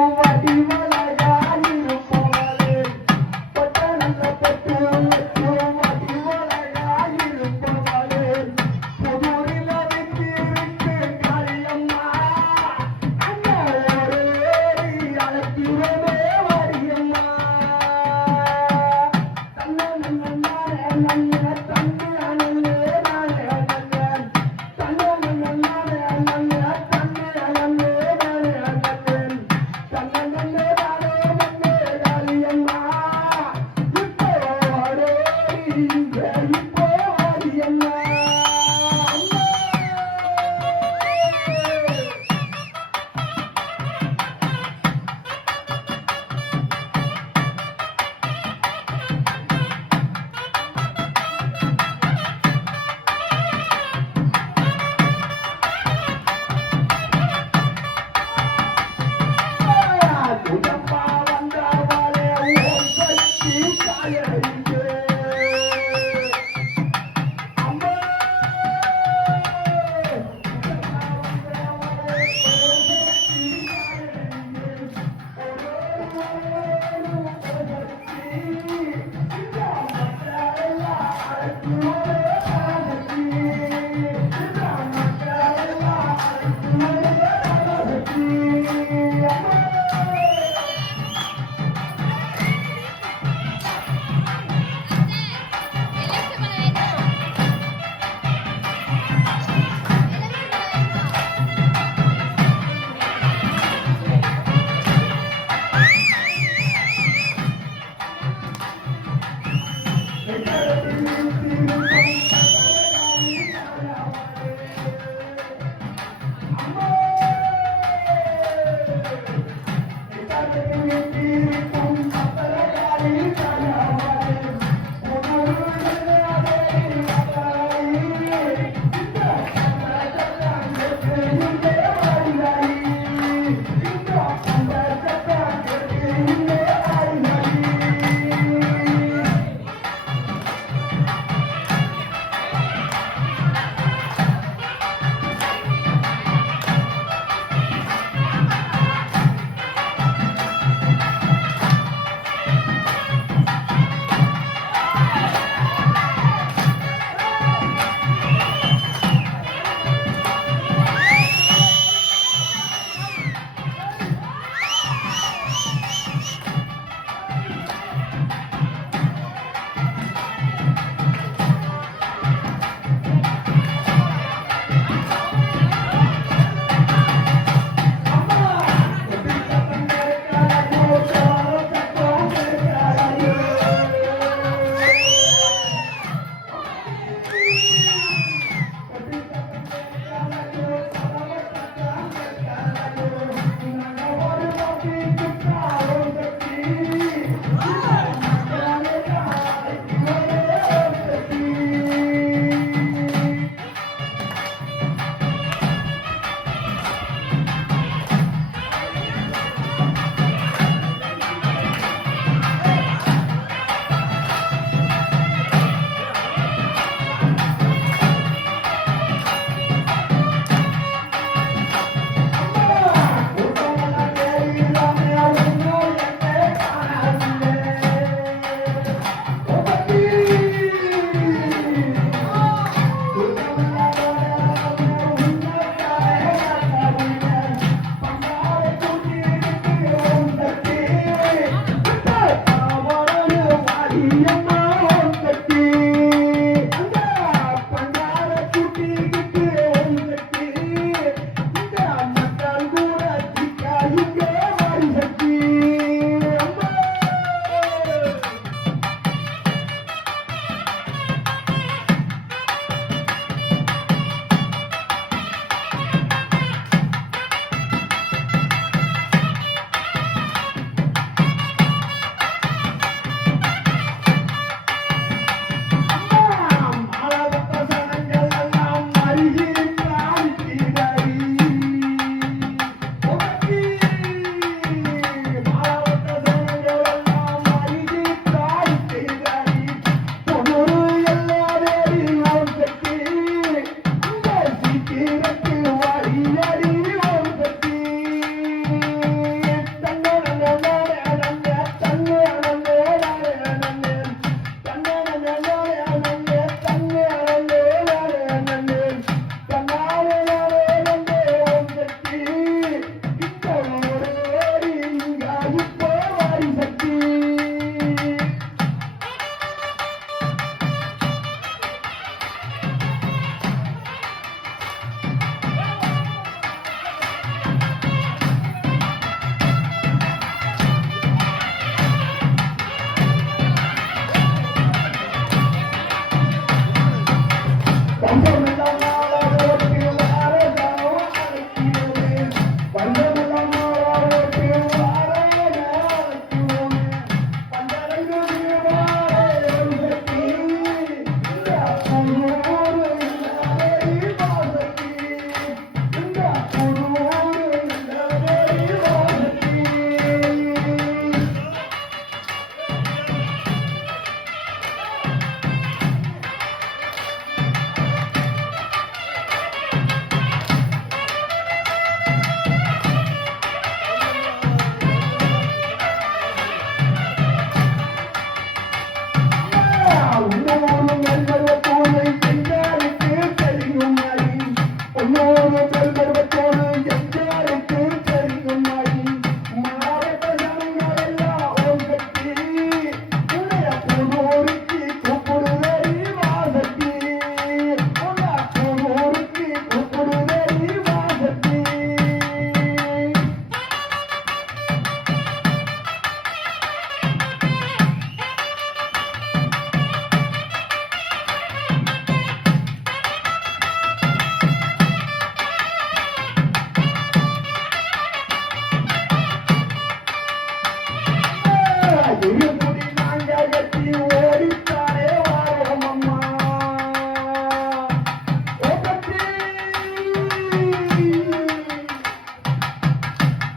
Bye.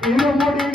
Nobody